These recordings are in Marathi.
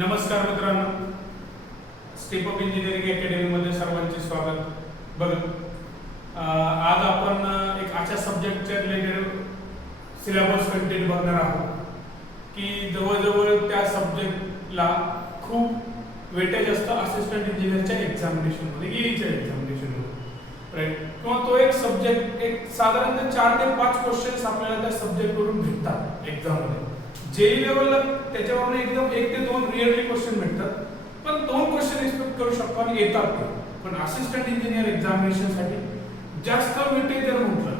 नमस्कार मित्रांनो, स्टेप अप इंजिनिअरिंग अकॅडमीमध्ये सर्वांचे स्वागत. बघा, आज आपण एक अशा सब्जेक्टच्या रिलेटेड सिलेबस कंटेंट बघणार आहोत की जवळजवळ त्या सब्जेक्टला खूप वेटेज असतं असिस्टंट इंजिनिअरच्या एक्झामिनेशनमध्ये, ईच्या एक्झामिनेशनमध्ये, राईट. किंवा तो एक सब्जेक्ट एक साधारणतः 4 ते 5 क्वेश्चन्स आपल्याला त्या सब्जेक्टवरून भेटतात एक्झाममध्ये. जेई लेवलला त्याच्यावरून एकदम 1 ते 2 रिअरली क्वेश्चन भेटतात, पण 2 क्वेश्चन एक्सपेक्ट करू शकतो आणि येतात ते. पण असिस्टंट इंजिनियर एक्झामिनेशन साठी जास्त वेटेज जर म्हटलं,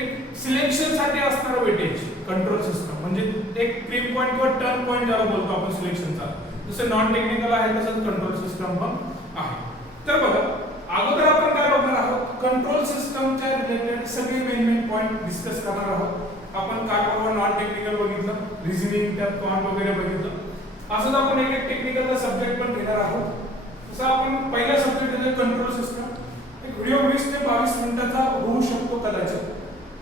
एक सिलेक्शन साठी असणारा वेटेज कंट्रोल सिस्टम म्हणजे एक क्रीम पॉइंट किंवा टर्न पॉइंट ज्याला बोलतो आपण सिलेक्शनचा, जसं नॉन टेक्निकल आहे तसंच कंट्रोल सिस्टम पण आहे. तर बघा, अगोदर आपण काय बघणार आहोत, कंट्रोल सिस्टमच्या रिलेटेड सगळे मेन पॉइंट डिस्कस करणार आहोत. आपण काय बघा, नॉन टेक्निकल बघितलं, रिझनिंग त्यात क्वांट वगैरे बघितलं. असंच आपण एक टेक्निकलचा सब्जेक्ट पण घेणार आहोत. तसं आपण पहिला सब्जेक्ट आहे कंट्रोल सिस्टम. एक व्हिडिओ 20 ते 22 मिनिटाचा होऊ शकतो कदाचित.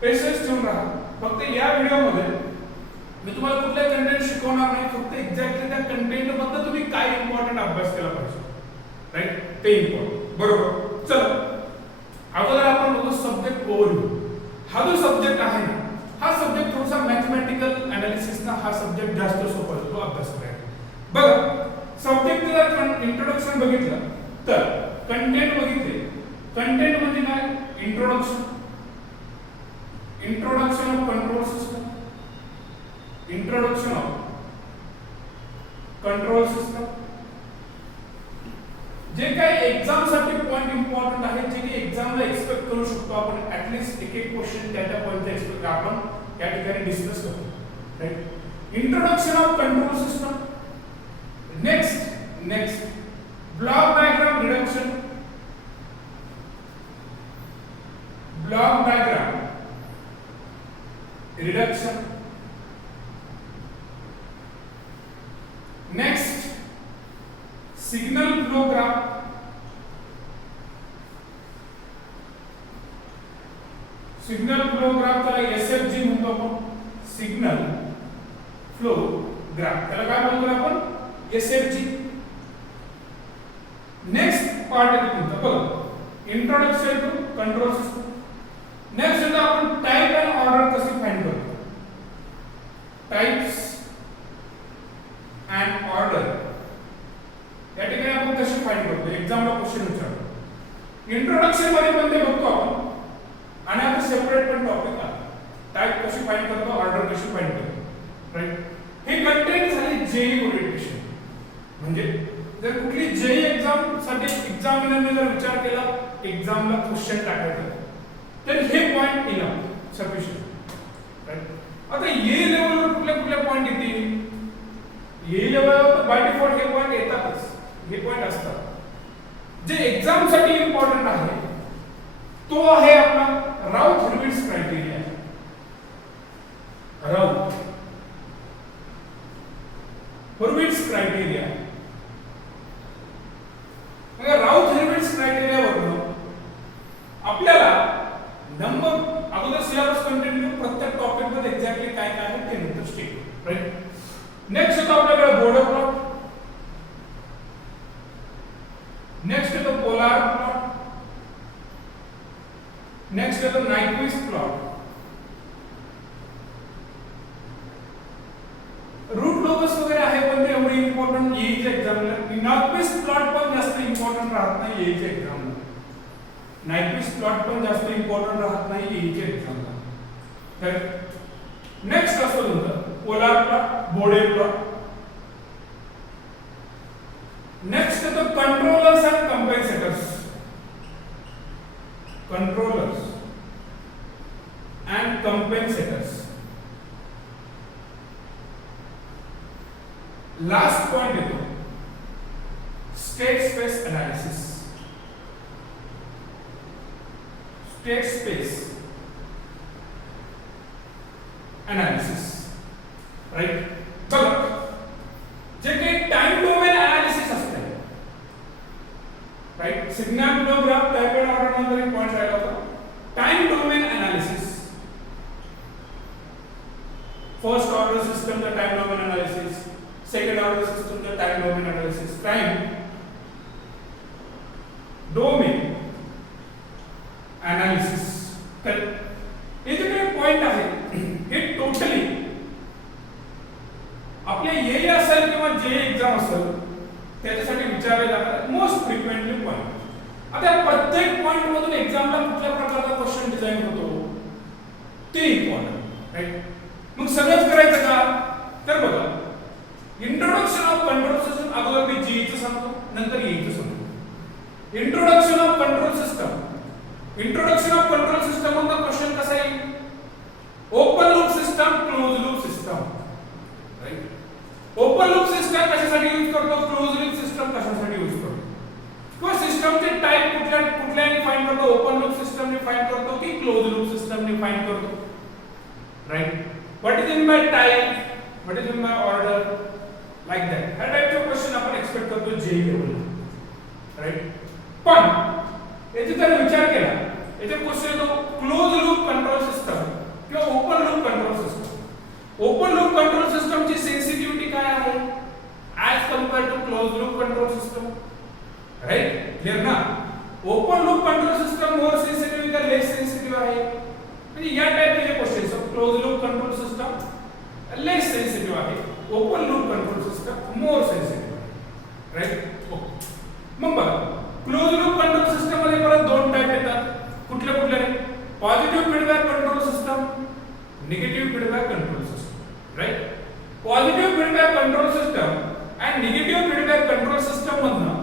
पेशन्स ठेवून राहा. फक्त या व्हिडिओमध्ये मी तुम्हाला कुठले कंटेंट शिकवणार नाही, फक्त एक्झॅक्टली त्या कंटेंट बद्दल तुम्ही काय इम्पॉर्टंट अभ्यास केला पाहिजे, राईट, ते इम्पॉर्टंट. बरोबर. चला, अगोदर आपण बघू सब्जेक्ट ओव्हरव्ह्यू. हा जो सब्जेक्ट आहे ना, हा सब्जेक्ट थोडासा मॅथमॅटिकल अनालिसिसचा हा सब्जेक्ट जास्त सोपा असतो अभ्यास करायला. बघा, सब्जेक्टचं इंट्रोडक्शन बघितलं तर कंटेंट बघितले. कंटेंट म्हणजे काय? Introduction of control system, introduction of control system. जे काही एक्झाम साठी पॉइंट इम्पॉर्टंट आहे, जे की एक्झामला एक्सपेक्ट करू शकतो आपण, ऍटलीस्ट एक क्वेश्चन त्या पॉइंटचा एक्सपेक्ट आपण या ठिकाणी डिस्कस करतो, right. Introduction of control system. Next block diagram reduction. Block diagram reduction. Next signal flow graph. Signal flow graph त्याला एसएफजी म्हणतो आपण, सिग्नल फ्लो ग्राफ. त्याला काय बोलतो आपण? एसएफजी. नेक्स्ट पार्ट आहे तुमचा, बघा, introduction to control system. Next येतो आपण टाइप अँड ऑर्डर कशी फाइंड करतो. टाइप्स अँड ऑर्डर या ठिकाणी आपण कशी फाइंड करतो, एक्झामला क्वेश्चन विचारतो. इंट्रोडक्शन मध्ये पण ते बघतो आपण, आणि आता सेपरेट पण टॉपिक आहे, टाइप कशी फाइंड करतो, ऑर्डर कशी फाइंड करतो, राईट. हे कंटेंट झाले जेई ओरिएंटेशन. म्हणजे जर कुठली जेई एक्झाम साठी एक्झामिनरने जर विचार केला एक्झामला क्वेश्चन टाकायचं, तर हे पॉइंट इनफ सफिशियंट, राईट. आता ये लेवलवर कुठले पॉइंट येतील? ये लेवलवर बाय डिफॉल्ट हे पॉइंट येतातच, हे पॉइंट असतात. जे एक्झाम साठी इम्पॉर्टंट आहे तो आहे आपला राउथ-हर्विट्ज क्रायटेरिया. राउथ-हर्विट्ज क्रायटेरिया. राउथ-हर्विट्ज क्रायटेरिया वरून आपल्याला नंबर, अगोदर सिलेबस कंटेंट प्रत्येक टॉपिक मध्ये एक्झॅक्टली काय आहे ते नंतर स्टेप, राईट. नेक्स्ट येतो आपल्याकडे बॉर्डर प्लॉट. नेक्स्ट येतो पोलार प्लॉट. नेक्स्ट येतो नायक्विस्ट प्लॉट. रूट लोकस वगैरे आहे, पण ते एवढे इम्पॉर्टंट येईच्या एक्झामला. नायक्विस्ट प्लॉट पण जास्त इम्पॉर्टंट राहत नाही येईच्या एक्झामला. नायक्विस्ट प्लॉट पण जास्त इम्पॉर्टंट राहत नाही येईच्या एक्झामला. तर नेक्स्ट असतो तुमचा polar plot, Bode plot. Next येतो controllers and compensators. Controllers and compensators. Last point येतो state space analysis. State space analysis, right. बघा, जे काही टाइम डोमेन एनालिसिस असते, right. Signal flow graph, type and order मध्ये एक पॉइंट राहिला होता, time domain analysis. First order system चा time domain analysis, second order analysis तुमचं time domain analysis. Time domain analysis. तर इथे काही पॉइंट आहे हे टोटली आपल्या ये असेल किंवा जे एक्झाम असेल त्याच्यासाठी विचारले जातात मोस्ट फ्रिक्वेंटली पॉइंट. आता प्रत्येक पॉइंट मधून एक्झामला कुठल्या प्रकारचा क्वेश्चन डिझाइन होतो ते इम्पॉर्टंट, राईट. मग सगळंच करायचं का तर बघा, इंट्रोडक्शन ऑफ कंट्रोल सिस्टम अगोदर मी जीईचं सांगतो, नंतर येईचं सांगतो. Introduction of control system. Introduction of control system मधला क्वेश्चन कसा येईल? Open loop system, close loop system, right. Open loop system कशासाठी यूज करतो, क्लोज लूप सिस्टम कशासाठी यूज करतो, किंवा सिस्टमचे टाइप कुठल्याने फाइंड करतो, ओपन लूप सिस्टमने फाइंड करतो की क्लोज लूप सिस्टमने फाइंड करतो, right. What is in by type, what is in by order, like that. ह्या टाइपचे क्वेश्चन आपण एक्सपेक्ट करतो जेई लेवलला, राईट. पण याचा जर विचार केला, याचा क्वेश्चन येतो क्लोज लूप कंट्रोल सिस्टम किंवा open loop control system. Open loop control सिस्टमची सेन्सिटिव्हिटी काय आहे as compare to close loop control system, right. Clear ना. Open loop control system more sensitive का लेस सेन्सिटिव्ह आहे, म्हणजे या टाइपचे जे question close loop control system less sensitive आहे, open loop control system more sensitive आहे, राईट. मग बघा, क्लोज लूप कंट्रोल सिस्टम मध्ये परत दोन टाइप येतात. कुठले कुठले? Positive feedback control system, negative feedback control system, right. Positive feedback control system आणि निगेटिव्ह फीडबॅक कंट्रोल सिस्टम मधनं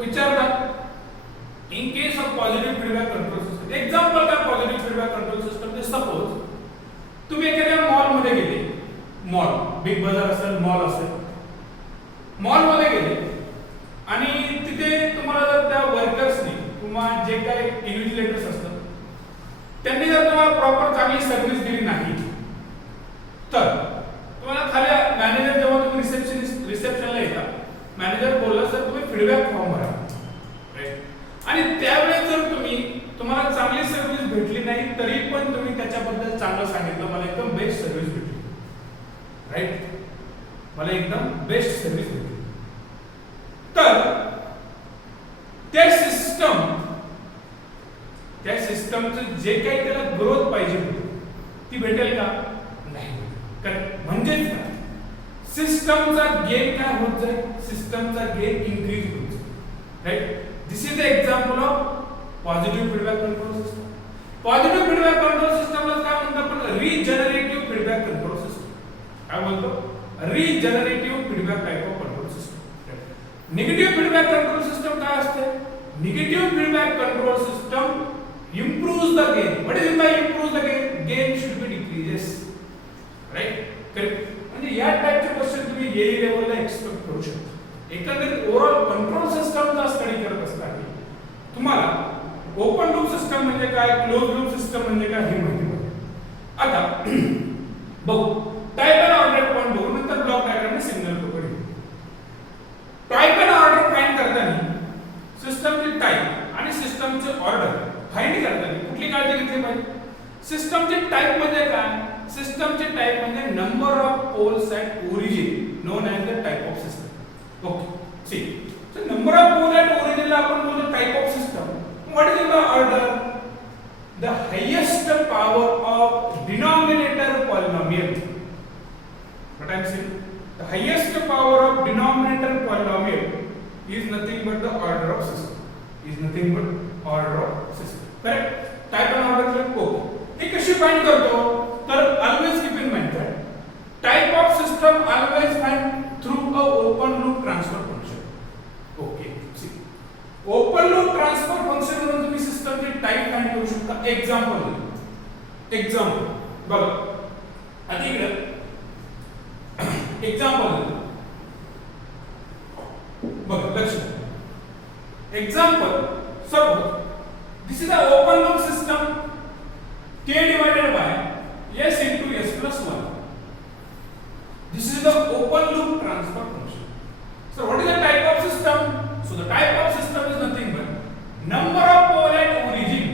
विचारतात in case of positive feedback control system. Example काय positive feedback control system? Suppose तुम्ही एखाद्या मॉल मध्ये गेले, मॉल बिग बाजार असेल, मॉल असेल, मॉल मध्ये गेले आणि तिथे तुम्हाला जर त्या वर्कर्सनी किंवा जे काही इन्व्हिजिलेटर्स असतात त्यांनी जर तुम्हाला प्रॉपर चांगली सर्व्हिस दिली नाही तर तुम्हाला खाली मॅनेजर, जेव्हा तुम्ही रिसेप्शनला येता, मॅनेजर बोलला सर तुम्ही फीडबॅक फॉर्म भरा, राईट. आणि त्यावेळेस जर तुम्हाला चांगली सर्व्हिस भेटली नाही तरी पण तुम्ही त्याच्याबद्दल चांगलं सांगितलं, मला एकदम बेस्ट सर्व्हिस भेटली, राईट, मला एकदम बेस्ट सर्व्हिस भेटली, तर त्या सिस्टमचं जे काही त्याला ग्रोथ पाहिजे ती भेटेल का? नाही. म्हणजेच सिस्टमचा गेन काय होत जाईल? सिस्टमचा गेन इन्क्रीज होत जाईल, right. This is the example of positive feedback control system. Positive feedback control सिस्टमला काय म्हणतात आपण? Regenerative feedback control system. काय बोलतो? Regenerative feedback type of control system. Negative feedback control system काय असते? Negative feedback control system improves the gain. What is it by improves the gain? Gain should be decreases, right? Correct. म्हणजे या टाइपचे क्वेश्चन तुम्ही येई लेवलला एक्सपेक्ट करू शकता. एकंदरीत ओव्हरऑल कंट्रोल सिस्टमचा स्टडी करत असताना तुम्हाला ओपन लूप सिस्टम म्हणजे काय, क्लोज लूप सिस्टम म्हणजे काय हे माहिती पाहिजे. आता बघू टाइप अँड ऑर्डर पॉइंट बघू, नंतर ब्लॉक डायग्राम ने सिग्नल को करू. टाइप अँड ऑर्डर फाइंड करताना सिस्टमची टाइप आणि सिस्टमचे ऑर्डर फाइंड करताना कुठली काळजी घेतली पाहिजे? सिस्टमचे टाइप म्हणजे काय? सिस्टमचे टाइप म्हणजे number of poles at origin known as the type of system. Okay, see. So number of pole at ओरिजिनला आपण बोलतो type of system. What is the order? The highest power of denominator polynomial. What I am saying? The highest power of denominator polynomial is nothing but the order of system. Is nothing but order of system. Correct? Type and order click हो. हे कशी फाइंड करतो? तर always keep in mind that type of system always find through a open loop transfer function. Okay. See. Open loop transfer function म्हणून तुम्ही सिस्टमची टाइप फाइंड करू शकता. एक्झाम्पल बघा. आता इकडे एक्झाम्पल बघा, लक्ष. Example, suppose this is the open loop system k divided by s into s plus 1. This is the open loop transfer function. So what is the type of system? So the type of system is nothing but number of pole at origin.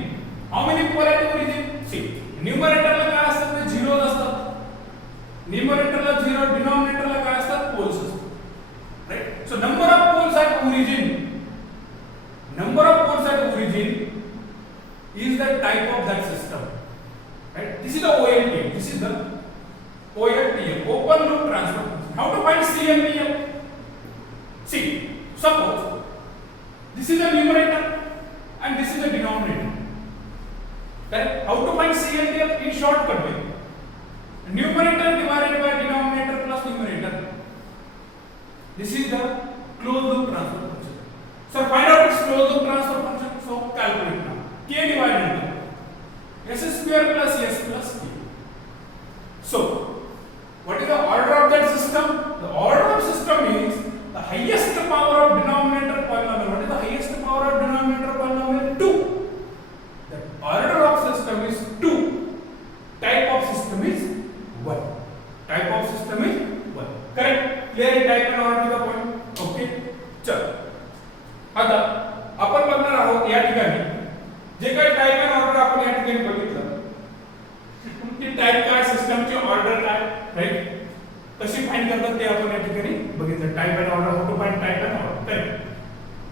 How many pole at origin? See, numerator ला काय असतात? ते 0 असतात. Numerator ला 0, denominator ला काय असतात? Poles असतात. CLDF? See, suppose this is the numerator and this is the denominator. Correct? How to find CLDF? In shortcut way. Numerator divided by denominator plus numerator. This is the closed loop transfer function. So find out its closed loop transfer function. So calculate now. K divided by s square plus s plus k. So what is the order of that system? The order of system is the highest power of denominator polynomial. What is the highest power of denominator polynomial? 2. The order of system is 2. Type of system is 1. Type of system is 1. Correct? Clear in type and order to the point. Okay. चल. आता आपण बघणार आहोत या ठिकाणी जे काही टाइप अँड ऑर्डर आपण या ठिकाणी बघितलं की टाइप काय सिस्टमची ऑर्डर काय राईट कशी फाइंड करतात ते आपण या ठिकाणी बघितलं type and order how to find type and order correct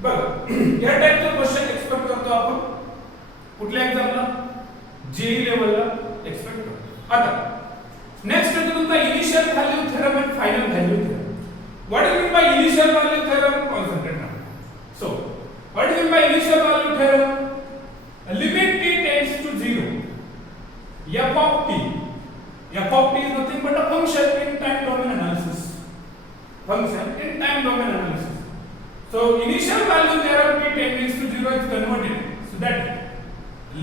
बघ या टाइपचं क्वेश्चन एक्सपेक्ट करतो आपण कुठल्या एक्झामला जेई लेवलला एक्सपेक्ट करतो आता नेक्स्ट आहे तुमचा initial value theorem and final value theorem what is mean by initial value theorem concentrate now so what is mean by initial value theorem limit t tends to 0 f of t is nothing but a function in time domain analysis so initial value theorem t tends to 0 is converted so that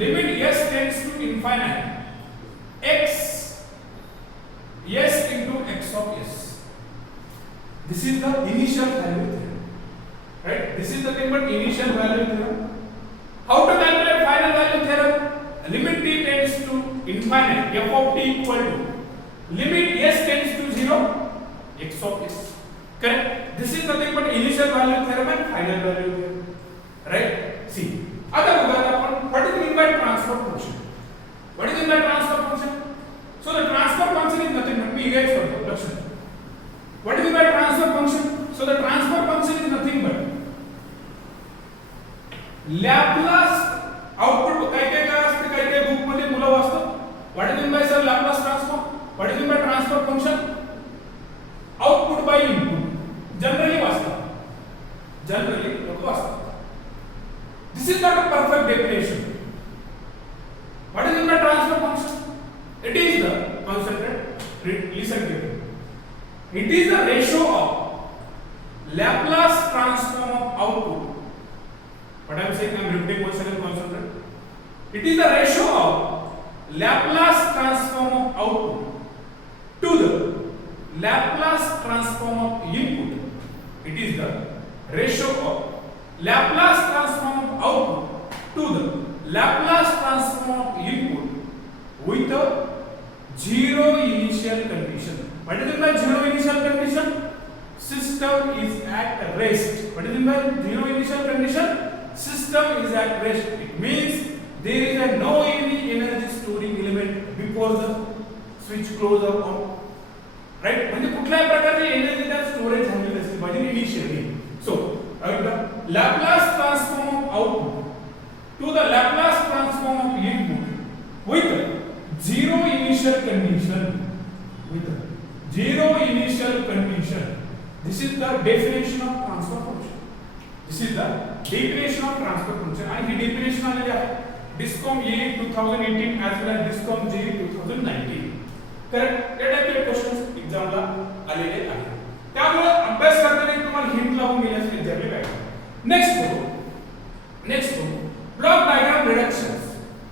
limit s tends to infinite x into x of s this is the initial value theorem right this is the thing but initial value theorem. How to calculate final value theorem? Limit t tends to infinite f of t equal to limit s tends to 0 x of s. Correct? This is nothing but initial value theorem and final value theorem. Right? See. आता बघूया आपण what is mean by transfer function? What is mean by transfer function? So the transfer function is nothing but me erase करतो लक्ष द्या. What is mean by transfer function? So the transfer function is nothing but Laplace output काय असते काय बुक मध्ये मुलं वाचतात what is mean by sir Laplace transform what is mean by transfer function output by input generally लोक वाचतात this is not a perfect definition what is mean by transfer function it is the concentrate listen carefully it is the ratio of Laplace transform of output. What I am saying, I am repeating once again, concentrate. It is the ratio of Laplace transform of output to the Laplace transform of input. It is the ratio of Laplace transform of output to the Laplace transform of input with a zero initial condition. What is it by zero initial condition? System is at rest. What is it by zero initial condition? System is at rest. It means there is no any energy storing element before the switch close or on. Right? म्हणजे कुठल्याही प्रकारची एनर्जी त्यात स्टोरेज झालेली असते म्हणजे initially. So, Laplace transform of output to the Laplace transform of input with zero initial condition. This is the definition of transfer function. This is the definition of transfer function and the definition आलेली आहे DISCOM JEE 2018 as well as DISCOM JEE 2019. Correct या टाइपचे क्वेश्चन्स एग्जामला आलेले आहेत त्यामुळे अभ्यास करताना तुम्हाला हिंट लावून मिळण्यास विद्यार्थी पाहिजे. नेक्स्ट बघू ब्लॉक डायग्राम रिडक्शन्स.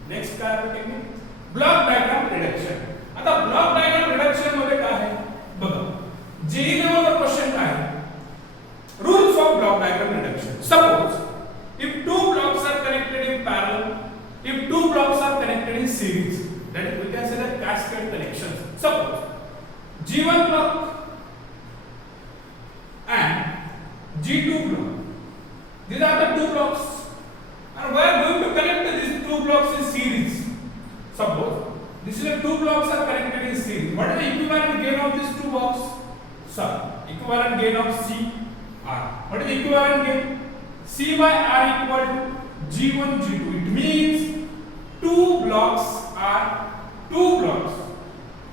नेक्स्ट काय आहे टेक्निक ब्लॉक डायग्राम रिडक्शन. आता ब्लॉक डायग्राम रिडक्शन मध्ये काय आहे बघा जेई लेवलचा क्वेश्चन काय आहे rules of block diagram reduction. Suppose if two blocks are connected in parallel, if two blocks are connected in series, that we can say that cascade connections. Suppose G1 block and G2 block, these are the two blocks and we are going to connect these two blocks in series. Suppose this is the two blocks are connected in series. What is the equivalent gain of these two blocks? Sir, equivalent gain of C R. What is the equivalent gain? C by R equal to G1 G2. It means two blocks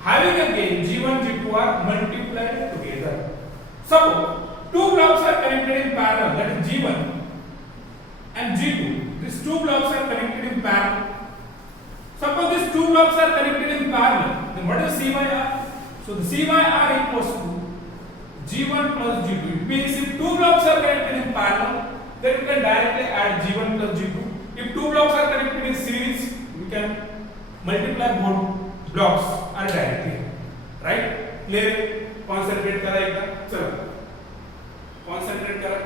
having a gain G1 G2 are multiplied together. Suppose two blocks are connected in parallel, that is G1 and G2. These two blocks are connected in parallel. Suppose these two blocks are connected in parallel, then what is C by R? So the C by R equals to G1 plus G2. It means if two blocks are connected in parallel, then we can directly add G1 plus G2. If two blocks are connected in series, we can multiply both blocks are directly. Right? Clear? Concentrate करा एकदा. चला. Concentrate करा.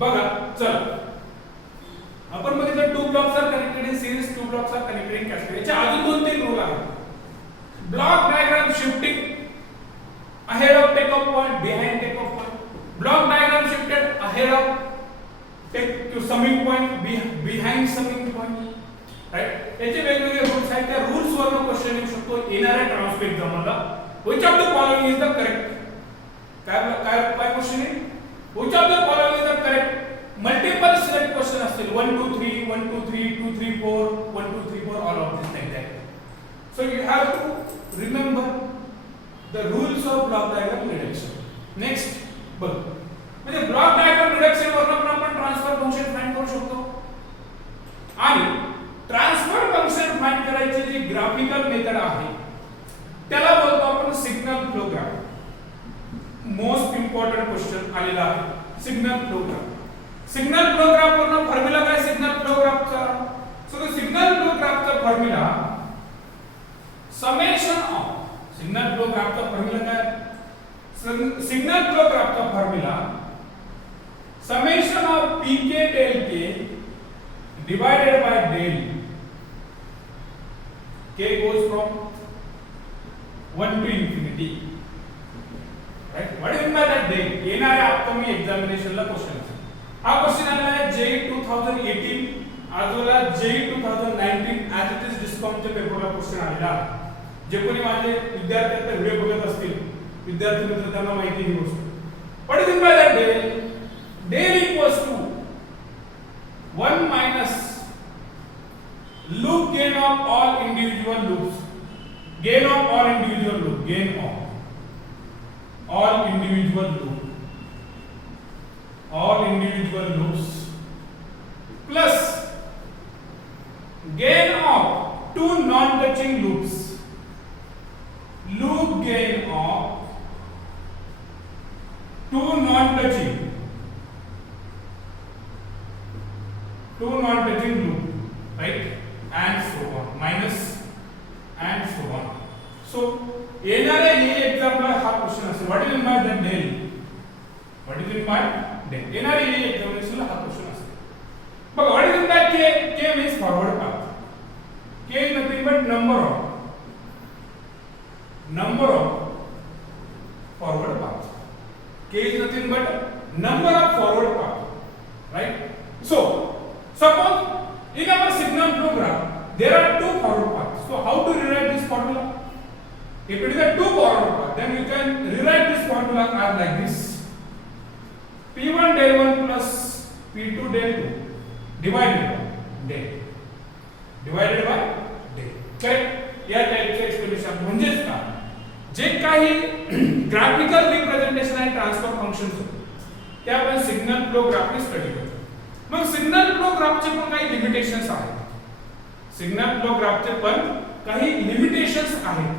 बघा चला आपण बघितलं two blocks are connected in series two blocks are connected in cascade याचे अजून दोन तीन रूल आहेत block diagram shifting ahead of take off point behind take off point block diagram shifted ahead of take to summing point behind summing point right याचे वेगवेगळे रूल्स आहेत त्या रूल्स वरून क्वेश्चन येऊ शकतो येणाऱ्या ट्रान्सफर एक्झामला which of the following is the correct काय क्वेश्चन आहे which of the following is the correct multiple select question astil 1 2 3 1 2 3 2 3 4 1 2 3 4 all of this like that so you have to remember the rules of block diagram reduction next बघ म्हणजे ब्लॉक डायग्राम रिडक्शन वरून आपण ट्रान्सफर फंक्शन फाइंड करू शकतो आणि ट्रान्सफर फंक्शन फाइंड करायची जी ग्राफिकल मेथड आहे त्याला बोलतो आपण signal flow graph most important question आलेला आहे सिग्नल फ्लो ग्राफ वरून फॉर्म्युला काय signal flow ग्राफचा so the signal flow ग्राफचा formula summation of signal flow ग्राफचा formula काय signal flow ग्राफचा formula summation of pk del k divided by del k goes from 1 to infinity. Right? What do you mean by that day? येणाऱ्या अपकमिंग एक्झामिनेशनला क्वेश्चन हा क्वेश्चन आलेला आहे JEE 2018 आजोला JEE 2019 ऍज इट इज डिस्कॉमच्या पेपरला क्वेश्चन आलेला आहे जे कोणी माझे विद्यार्थी आता व्हिडिओ बघत असतील विद्यार्थी मित्र त्यांना माहिती ही गोष्ट What do you mean by that day? Del equals to 1 minus loop gain of all individual loops. Gain of all individual loop. Gain of all individual loop. All individual loops plus gain of two non-touching loops. Loop gain of two non-touching loop, right? And so on, minus and so on. So येणाऱ्या हे एक्झाम्पल हा क्वेश्चन असेल. What do you mean by that del? What do you mean by del? येणाऱ्या हे एक्झामिनेशनला हा क्वेश्चन असेल. बघा what do you mean by k? K means forward path. K is nothing but number of forward paths. K is nothing but number of forward paths, right? So suppose in our signal flow graph there are two forward paths. So how to rewrite this formula? If it is a two forward path, then you can rewrite this formula as like this: P1 del 1 plus P2 del 2 divided by del. Correct? या टाइपचे एक्सप्लेनेशन म्हणजेच का जे काही ग्राफिकल रिप्रेझेंटेशन आहे ट्रान्सफर फंक्शनचं ते आपण सिग्नल फ्लो ग्राफने स्टडी करतो. मग सिग्नल फ्लो ग्राफचे पण काही लिमिटेशन्स आहेत. सिग्नल फ्लो ग्राफचे पण काही लिमिटेशन्स आहेत.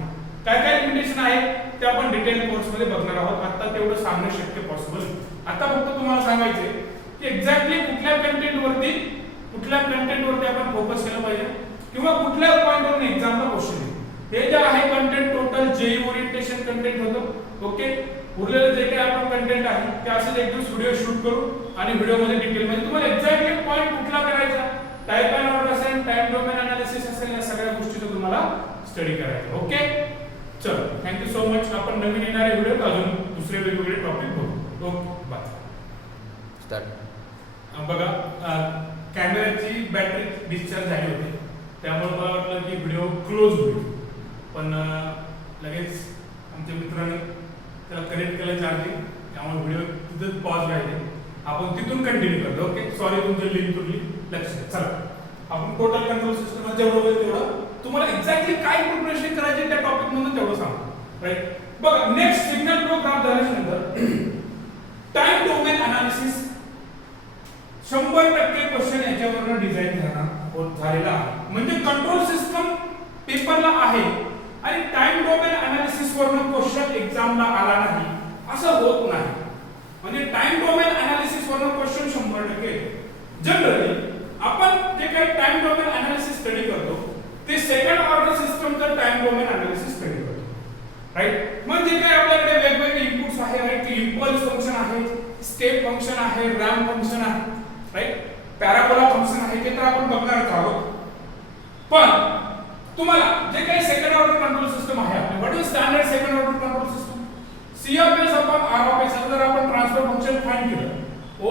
काय काय लिमिटेशन आहेत ते आपण डिटेल कोर्स मध्ये बघणार आहोत. आता तेवढं सांगणं शक्य पॉसिबल. आता फक्त तुम्हाला सांगायचे की एक्झॅक्टली कुठल्या कंटेंट वरती आपण फोकस केलं पाहिजे किंवा कुठल्या पॉइंटवरून एक्झामला क्वेश्चन येईल. हे जे आहे content total JE orientation content होतं. ओके, उरलेलं जे काही आपण कंटेंट आहे ते असेच एक दिवस व्हिडिओ शूट करू आणि व्हिडिओ मध्ये डिटेल मध्ये तुम्हाला एक्झॅक्टली पॉइंट कुठला करायचा, टाइप अँड ऑर्डर असेल टाइम डोमेन अनालिसिस असेल, या सगळ्या गोष्टीचं तुम्हाला स्टडी करायचं. ओके, चलो थँक्यू सो मच. आपण नवीन येणारे व्हिडिओ अजून दुसरे वेगवेगळे टॉपिक बघू. Okay bye. स्टार्ट. बघा, कॅमेऱ्याची बॅटरी डिस्चार्ज झाली होती, त्यामुळे मला वाटलं की व्हिडिओ क्लोज होईल, पण लगेच आमच्या मित्राने त्याला कनेक्ट केलं चार्जिंग, त्यामुळे व्हिडिओ तिथंच पॉज राहिले. आपण तिथून कंटिन्यू करतो. ओके, सॉरी तुमची लिंक तुटली, लक्ष द्या. चला आपण टोटल कंट्रोल सिस्टम जेवढं होईल तेवढं तुम्हाला एक्झॅक्टली काय प्रिपरेशन करायचे त्या टॉपिक मधून तेवढं सांगतो. राईट, बघा नेक्स्ट सिग्नल फ्लो ग्राफ झाल्यानंतर टाइम डोमेन अनालिसिस 100% क्वेश्चन याच्यावरून डिझाइन झालेला आहे. म्हणजे कंट्रोल सिस्टम पेपरला आहे आणि टाइम डोमेन अनालिसिस वरून क्वेश्चन एक्झामला आला नाही असं होत नाही. म्हणजे टाइम डोमेन अनालिसिस वरून क्वेश्चन 100% येतो. जनरली आपण जे काही टाइम डोमेन अनालिसिस स्टडी करतो ते सेकंड ऑर्डर सिस्टमचं टाइम डोमेन अनालिसिस स्टडी करतो. राईट, म्हणजे काय आपल्याकडे वेगवेगळे इनपुट्स आहे. राईट, इम्पल्स फंक्शन आहे, स्टेप फंक्शन आहे, रॅम्प फंक्शन आहे, राईट, पॅराबोला फंक्शन आहे, ते तर आपण बघणार आहोत. पण तुम्हाला जे काही सेकंड ऑर्डर कंट्रोल सिस्टम आहे आपले, what is standard second order control system? C of s upon R of s. जर आपण ट्रान्सफर फंक्शन फाइंड केलं,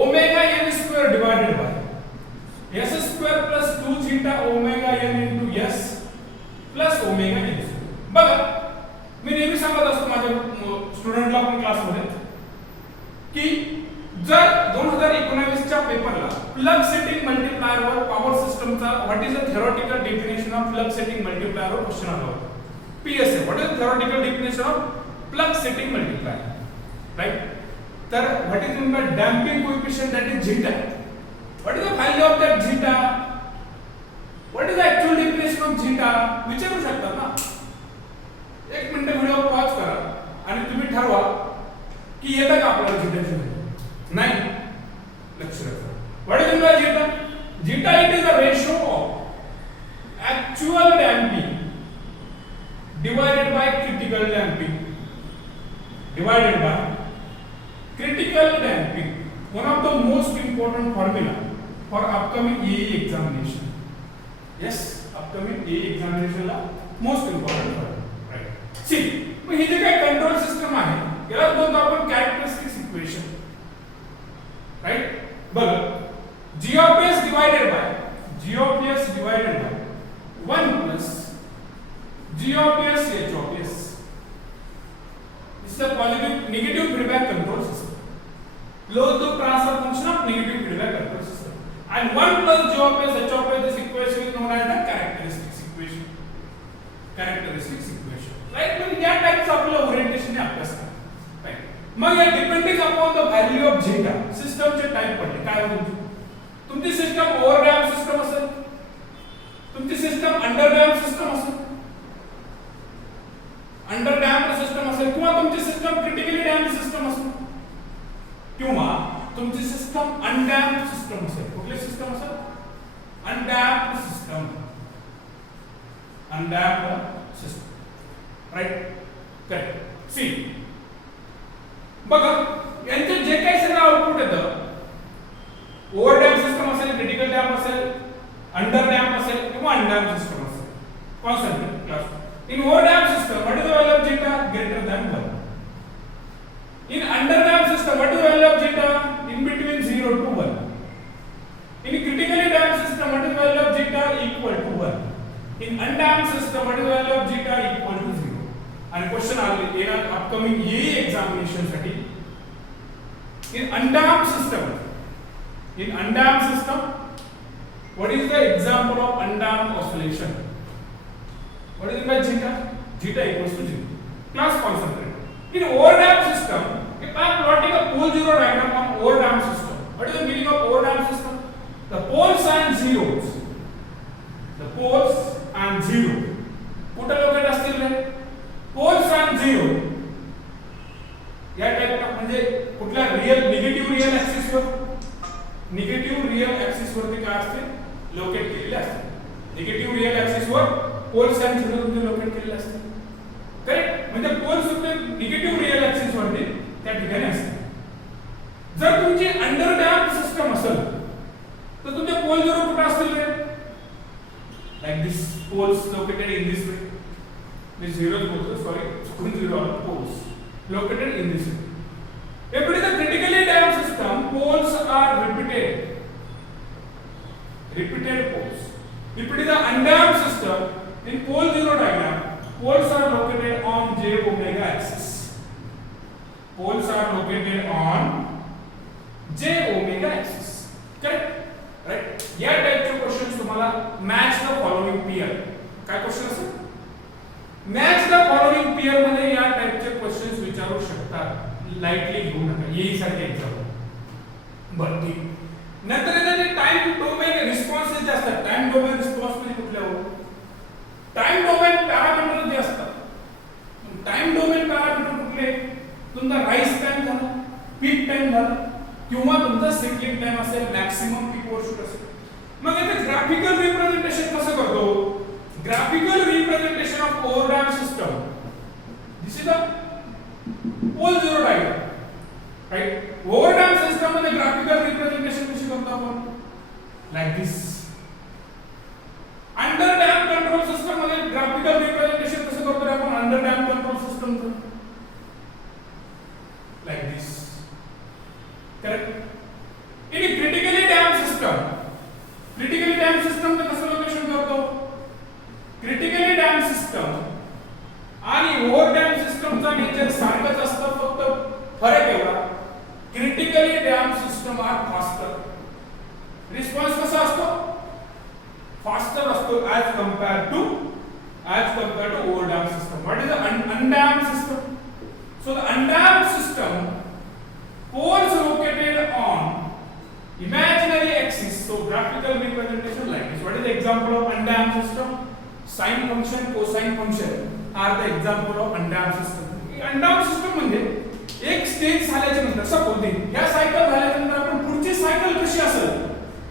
omega n square divided by s square plus 2 theta omega n into s plus omega n. बघा, मी नेहमी सांगत असतो माझ्या स्टुडंटला पण क्लासमध्ये की जर 2019 च्या पेपरला प्लग सेटिंग मल्टिप्लायर वर पॉवर सिस्टमचा what is the theoretical definition of plug setting multiplier वर क्वेश्चन आला होता. PSA, what is the theoretical definition of plug setting multiplier, right? तर what is meant by damping coefficient, that is zeta. What is the value of that zeta? What is the actual definition of zeta? विचारू शकता ना. एक मिनिट व्हिडिओ पॉज करा आणि तुम्ही ठरवा की येतं का आपल्याला झीटाची व्हॅल्यू. नाही, लक्ष द्या. What is meant by zeta? Zeta, it is a ratio of actual damping divided by critical damping. Divided by critical damping, one of the most important formula for upcoming AE examination. Yes, upcoming AE examination ला most important formula, right? See, मग हे जे काही कंट्रोल सिस्टम आहे याला बोलतो आपण कॅरेक्टरिस्टिक्स इक्वेशन. राइट, बघा, g of s divided by 1 plus g of s h of s. This is a positive negative feedback control system. Closed loop transfer function of negative feedback control system. And 1 plus g of s h of s, this equation is known as the characteristics equation. Characteristics equation. Right? म्हणजे या टाइपचा आपला ओरिएंटेशन ने अभ्यास करा. राइट, मग या depending upon the value of zeta सिस्टमचे टाइप पडले. काय होईल? तुमची सिस्टम ओव्हरडॅम्प सिस्टम असेल, तुमची सिस्टम अंडरडॅम्प सिस्टम असेल, अंडर डॅम्प सिस्टम असेल, किंवा तुमची सिस्टम क्रिटिकली डॅम्प सिस्टम असेल, किंवा तुमची सिस्टम अनडॅम्प सिस्टम असेल. कुठली सिस्टम असेल? Undamp system. Undamp system. Right, correct. See, बघा यांचे जे काही सगळं आउटपुट येतं, ओव्हरडॅम्प सिस्टम असेल, क्रिटिकल डॅम्प असेल, अंडर डॅम्प असेल, किंवा अनडॅम्प सिस्टम असेल. Concept class. In overdamp system, what is the value of zeta? Greater than 1. In underdamp system, what is the value of zeta? In between 0 to 1. In critically damped system, what is the value of zeta? Equal to 1. In undamped system, what is the value of zeta? Equal to 0. And question in our upcoming AE examination study. In undamped system, what is the example of undamped oscillation? What is it by zeta? Zeta equals to 0. Class concentrate. In overdamp system, if I am plotting a pole zero diagram on overdamp system, what is the meaning of overdamp system? The poles and zeros. The poles and zero. कुठे लोकेट असतील रे? Poles and zero. या टाइपला म्हणजे कुठल्या रियल निगेटिव्ह रियल ऍक्सिस वर, निगेटिव्ह रियल ऍक्सिस वरती काय असते? लोकेट केलेले असते. निगेटिव्ह रियल ऍक्सिस वर पोल्स आणि झिरो मध्ये लोकेट केलेले असते. करेक्ट, म्हणजे पोल्स सुद्धा निगेटिव्ह रियल ऍक्सिस वरती त्या ठिकाणी असते. जर तुमची अंडर डॅम्प सिस्टम असेल तर तुमचे पोल झिरो कुठे असतील रे? like this poles located in this way. This zero poles, sorry, zero poles located in this way. If it is a critically damped system, poles are repeated poles. If it is an undamped system, in pole zero diagram, poles are located on j omega axis. Poles are located on j omega axis. Correct? Right? या टाइपचे क्वेश्चन्स तुम्हाला मॅच द फॉलोइंग पेयर. काय क्वेश्चन असेल? मॅच द फॉलोइंग पेयर मध्ये या टाइपचे क्वेश्चन्स विचारू शकतात. लाइटली घेऊ नका. येई सारखे एक्झाम. बरं ठीक. नंतर येते टाइम डोमेन रिस्पॉन्सेस जे असतात. टाइम डोमेन रिस्पॉन्स म्हणजे कुठले हो? टाइम डोमेन पॅरामीटर जे असतात. टाइम डोमेन पॅरामीटर कुठले? तुमचा राईज टाइम झाला, पीक टाइम झाला किंवा तुमचा सेटलिंग टाइम असेल, मॅक्सिमम पीक ओव्हरशूट असेल. मग याचे ग्राफिकल रिप्रेझेंटेशन कसं करतो? Graphical representation of overdamp system. This is a pole zero diagram. Right? Overdamp system मध्ये ग्राफिकल रिप्रेझेंटेशन कशी करतो आपण? Like this. Under damp control system मध्ये ग्राफिकल रिप्रेझेंटेशन कसं करतो आपण अंडर डॅम्प कंट्रोल सिस्टमचं? Like this. Correct? In critically damp system, critically damp system मध्ये कसं लोकेशन करतो? क्रिटिकली डॅम्प सिस्टम आणि ओव्हर डॅम्प सिस्टमचा नेचर सारखंच असतं, फक्त फरक एवढा critically damp system are faster. Response कसा असतो? फास्टर असतो as compared to over damped system. What is the undamped system? So the undamped system, poles located on imaginary axis. So graphical representation like this. What is the example of undamped system? Sine function, cosine function are the example of undamped system. Undamped system म्हणजे एक स्टेज झाल्याच्या नंतर सपोज या सायकल झाल्याच्या नंतर आपण पुढची सायकल कशी असेल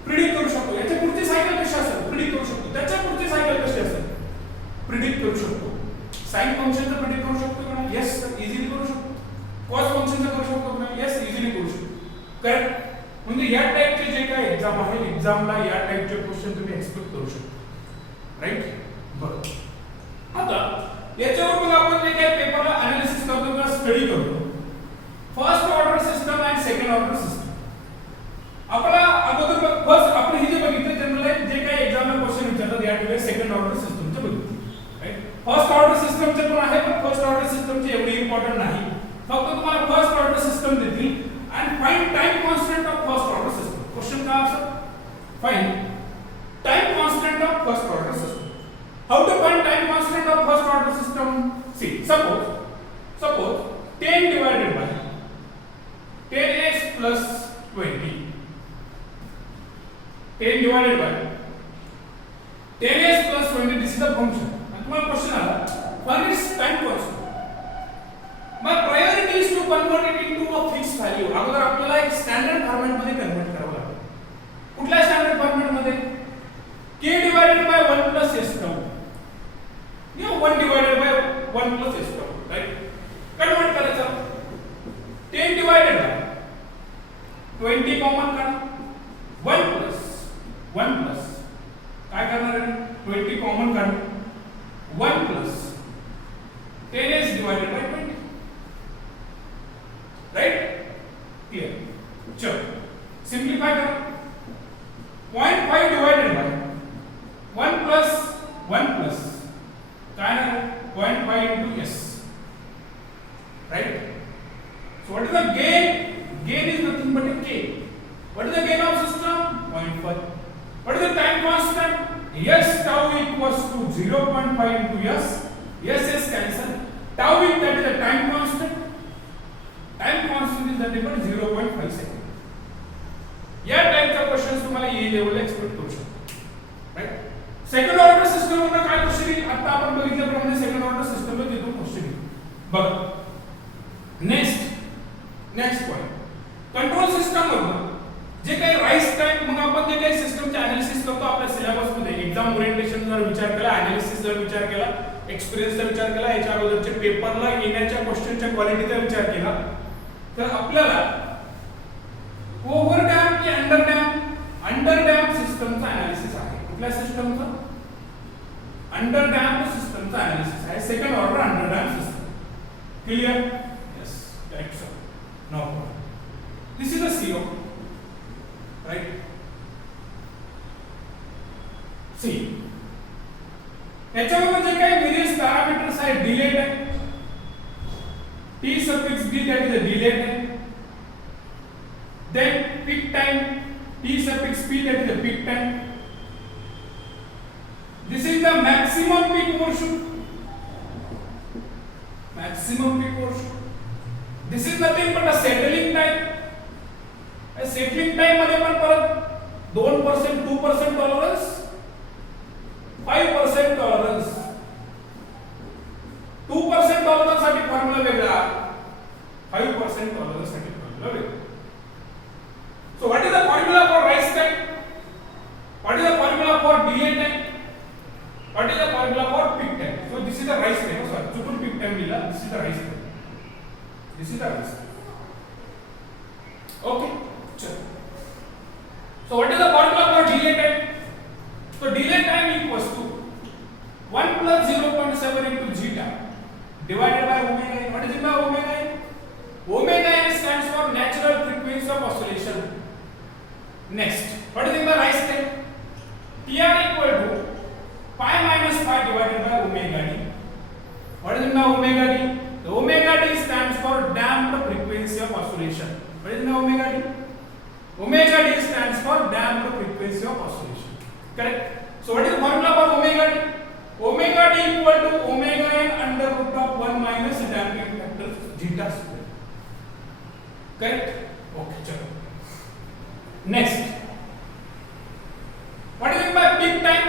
प्रिडिक्ट करू शकतो. याच्या पुढची सायकल कशी असेल प्रिडिक्ट करू शकतो. त्याच्या पुढची सायकल कशी असेल प्रिडिक्ट करू शकतो. साइन फंक्शनचं प्रिडिक्ट करू शकतो का नाही? यस, इझिली करू शकतो. कॉस फंक्शनचं करू शकतो का नाही? यस, इझिली करू शकतो. करेक्ट? म्हणजे या टाइपचे जे काही एक्झाम आहे, एक्झामला या टाइपचे क्वेश्चन तुम्ही एक्सपेक्ट करू शकता. राइट? बरं. आता याच्यावर मग आपण जे काही पेपरला अनालिसिस करतो किंवा स्टडी करतो, फर्स्ट ऑर्डर सिस्टम आणि सेकंड ऑर्डर सिस्टम. आपला अगोदर फर्स्ट आपण हे जे बघितलं जनरल जे काही एक्झामला क्वेश्चन विचारतात या ठिकाणी सेकंड ऑर्डर सिस्टमचे बघितलं. राइट? फर्स्ट ऑर्डर सिस्टमचे पण आहे, पण फर्स्ट ऑर्डर सिस्टमचे एवढी इम्पॉर्टंट नाही. फक्त तुम्हाला फर्स्ट ऑर्डर सिस्टम देतील and find time constant of first order system. Question काय असेल? Find time constant of first order system. How to find time constant of first order system? See, suppose 10 divided by 10s plus 20. 10 divided by 10s plus 20. This is the function. And तुम्हाला question आला, find its time constant. My priority is to convert it into a fixed value. अगोदर आपल्याला एक स्टँडर्ड फॉर्मॅट मध्ये कन्वर्ट करावं लागेल. कुठल्या स्टँडर्ड फॉर्मॅट मध्ये? k divided by 1 plus s term. या 1 divided by 1 plus s term. Right? Convert करायचं. 10 divided by 20 कॉमन काढा. 1 plus काय करणार आहे? 20 कॉमन काढा. 1 plus 10s divided by 20. Right? Clear? चलो सिंप्लीफाई करो. 0.5 डिवाइडेड बाय 1 प्लस काय ना 0.5 into s. Right? So what is the gain? Gain is nothing but a k. What is the gain of system? 0.5. What is the time constant? S tau equals to 0.5 into s. S is cancel. Tau is that is the time constant. Time constant is nothing but 0.5 second. या टाइपचा क्वेश्चन तुम्हाला ई लेवल एक्सपेक्ट करू शकतो. राइट? सेकंड ऑर्डर सिस्टम मध्ये काय क्वेश्चन येईल? आता आपण बघितल्याप्रमाणे सेकंड ऑर्डर सिस्टम मध्ये तिथून क्वेश्चन येईल. बघा. Next point. कंट्रोल सिस्टम मध्ये जे काही राईस टाइम मग आपण जे काही सिस्टमचे एनालिसिस करतो आपल्या सिलेबस मध्ये एक्झाम ओरिएंटेशन जर विचार केला, एनालिसिस जर विचार केला, एक्सपिरियन्सचा विचार केला, याच्या अगोदरच्या पेपरला येण्याच्या क्वेश्चनच्या क्वालिटीचा विचार केला, तर आपल्याला ओव्हर डॅम्प की अंडर डॅम्प सिस्टमचा एनालिसिस आहे. कुठल्या सिस्टमचा? अंडर डॅम्प्ड सिस्टमचा अनालिसिस आहे, second order under damped system. Clear? Yes, correct sir. No problem. This is a CO, right? See याच्यामध्ये जे काही व्हेरियस पॅरामीटर्स आहेत, डिलेट आहे, T suffix b, that is a delay time. Then peak time, T suffix p, that is a peak time. This is the maximum peak overshoot. Maximum peak overshoot. This is nothing but a settling time. A settling time मध्ये पण परत 2%, 2% टॉलरन्स, 5% टॉलरन्स. 2% टॉलरन्स साठी फॉर्म्युला वेगळा, 5% टॉलरन्स साठी फॉर्म्युला वेगळा. So what is the formula for rise time? What is the formula for delay time? What is the formula for peak time? So this is the rise time. Sorry, चुकून peak time लिहिला. This is the rise time. This is the rise time. Okay. चलो. So what is the formula for delay time? So delay time equals to 1 plus 0.7 into zeta divided by omega n. What is the omega n? Omega n stands for natural frequency of oscillation. Next, what is the rise time? Tr equal to pi minus pi divided by omega d. What is the omega d? The omega d stands for damped frequency of oscillation. What is the omega d? Omega d stands for damped frequency of oscillation. Correct? So what is the formula for omega d? Omega d equal to omega n under root of 1 minus damping factor zeta square. Correct? Okay, chalo. Next, what is it by peak time?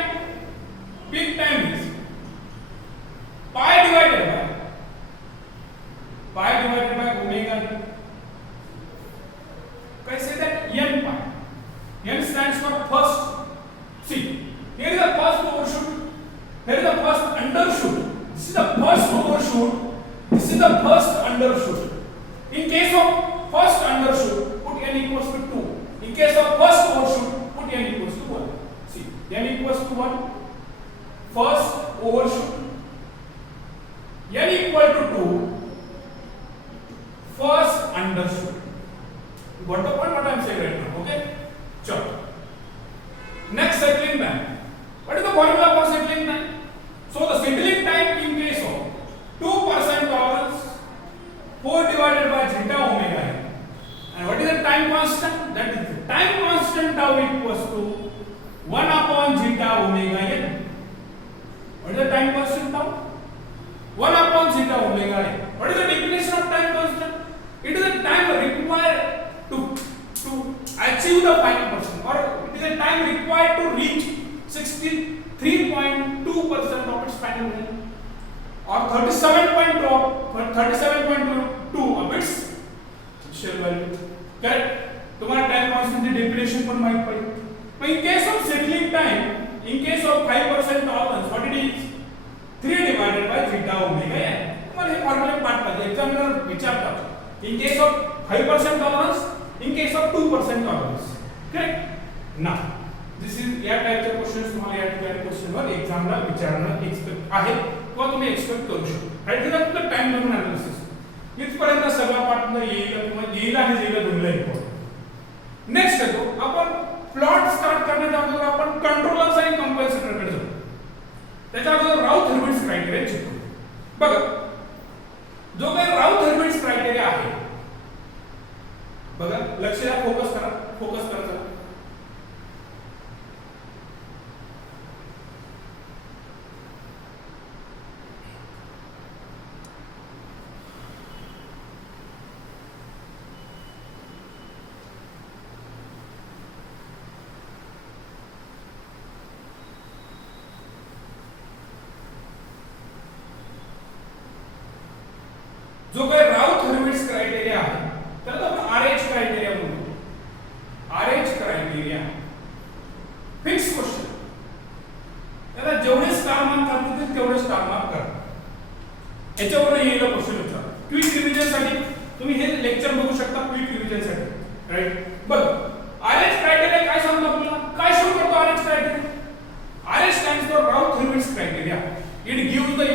Peak time is pi divided by omega d. Can I say that? N pi. N stands for first. See, here is the first overshoot. Here is the first undershoot. This is the first overshoot. This is the first undershoot. In case of first undershoot, put n equals to 2. In case of first overshoot, put n equals to 1. See, n equals to 1. First overshoot. n equal to 2. First undershoot. You got the point what I am saying right now? Okay? Sure. Next, settling time. What is the formula for settling time? So the settling time in case of 2% tolerance, 4 divided by zeta omega n. And what is the time constant? That is the time constant tau equals to 1 upon zeta omega n. What is the time constant tau? 1 upon zeta omega n. What is the definition of time constant? It is the time required to achieve the final percent, or it is the time required to reach 63.2% of its final value, or 37.2 of its initial value. Correct? तुम्हारा टाइम कांस्टेंट की डेफिनेशन पण माहित पाहिजे. पण in case of settling time, in case of 5% tolerance, what it is 3 divided by theta omega n. तुम्हाला हे फॉर्म्युला पाठ पाहिजे, एक्झामिनर विचारतात. In case of 5% tolerance, in case of 2% tolerance. Correct? ना दिस इज या टाइपचे क्वेश्चन्स तुम्हाला या ठिकाणी क्वेश्चन वर एक्झामला विचारणं एक्सपेक्ट आहे किंवा तुम्ही एक्सपेक्ट करू शकता. राईट? हे फक्त टाइम डोमेन एनालिसिस इथपर्यंत सगळा पाठ येईल किंवा येईल आणि येईल दोन्हीला इम्पॉर्टंट. नेक्स्ट येतो आपण प्लॉट स्टार्ट करण्याच्या अगोदर आपण कंट्रोलर्स आणि कंपल्सेटरकडे जाऊ. त्याच्या अगोदर राउथ हर्विट्झ क्रायटेरिया चेक करू. बघा, जो काही राउथ हर्विट्झ क्रायटेरिया आहे, बघा लक्ष द्या, फोकस करा. जो काही राउथ हर्विट्झ क्रायटेरिया आहे त्याला आपण RH क्रायटेरिया म्हणतो. RH criteria fix question. त्याला जेवढे स्टार मार्क करतील तेवढे स्टार मार्क करा. याच्यावर येईल क्वेश्चन विचार. क्विक रिव्हिजन साठी तुम्ही हे लेक्चर बघू शकता. क्विक रिव्हिजन साठी, राईट? बघ